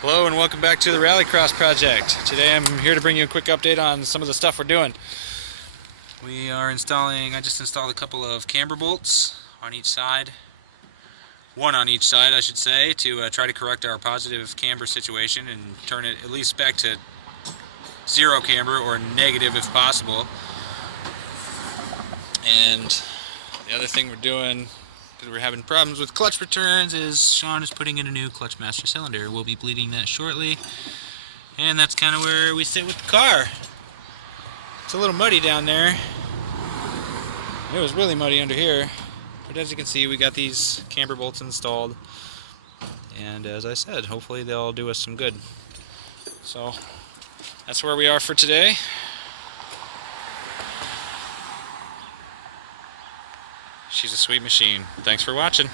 Hello and welcome back to the Rallycross project. Today I'm here to bring you a quick update on some of the stuff we're doing. I just installed a couple of camber bolts on each side. One on each side, I should say, to try to correct our positive camber situation and turn it at least back to zero camber or negative if possible. And the other thing we're doing, because we're having problems with clutch returns, is Sean is putting in a new clutch master cylinder. We'll be bleeding that shortly, and that's kind of where we sit with the car. It's a little muddy down there. It was really muddy under here, but as you can see, we got these camber bolts installed, and as I said, hopefully they'll do us some good. So that's where we are for today. She's a sweet machine. Thanks for watching.